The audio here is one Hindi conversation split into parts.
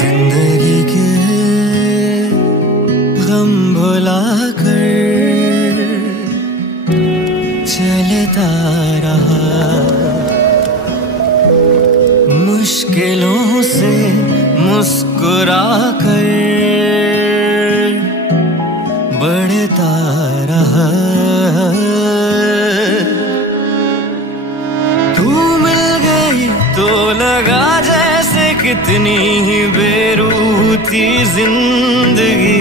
जिंदगी के गम भुला कर चलता रहा, मुश्किलों से मुस्कुरा कर बढ़ता रहा। तू मिल गई तो लगा जैसे कितनी ही बेरूह थी जिंदगी।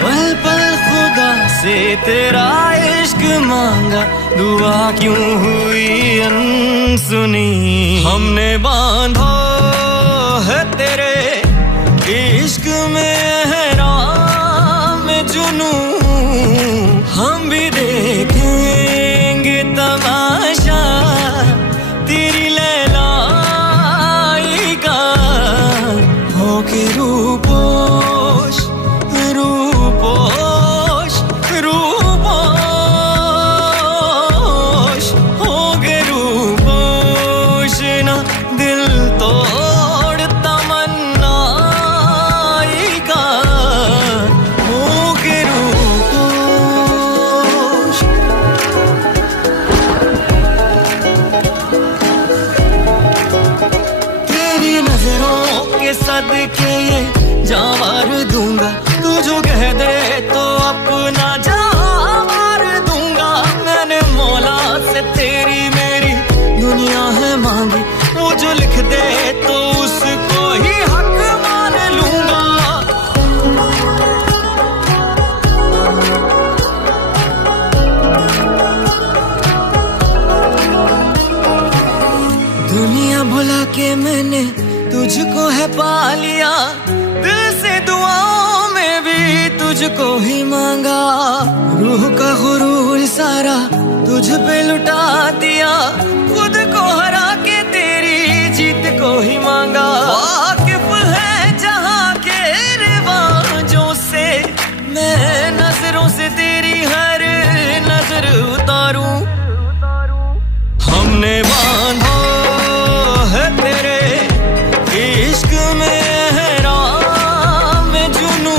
पल पल खुदा से तेरा इश्क मांगा, दुआ क्यों हुई अनसुनी। हमने बांधा है तेरे इश्क में एहराम जुनू, हम भी देखेंगे तमाशा तेरी लैलाई का। होके रूपोश रूपोश रूपोश, होके रूपोश ना दिल तोड़ तमन्नाई का। होके रूपोश। तेरी नजरों के सदके ये जान मार दूंगा, तू जो कह दे तो अपना जान मार दूंगा। मैंने मौला से तेरी मेरी दुनिया है मांगी, वो जो लिख दे तो उसको ही हक मान लूंगा। दुनिया भुला के मैंने तुझको है पा लिया, दिल से दुआओं में भी तुझको ही मांगा। रूह का गुरूर सारा तुझ पे लुटा दिया, खुद को हरा के तेरी जीत को ही मांगा। वाकिफ है जहां के रिवाजों से, मैं नजरों से तेरी हर नजर उतारूं। हमने बांधा है तेरे इश्क में एहराम जुनू,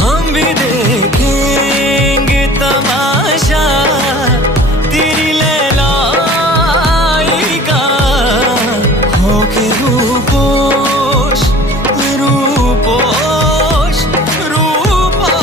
हम भी देखेंगे तमाशा तेरी लैलाई का। होके रूपोश रूपोश रूपोश।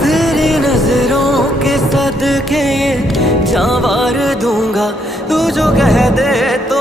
तेरी नजरों के सदके जान वार दूंगा, तू जो कह दे तो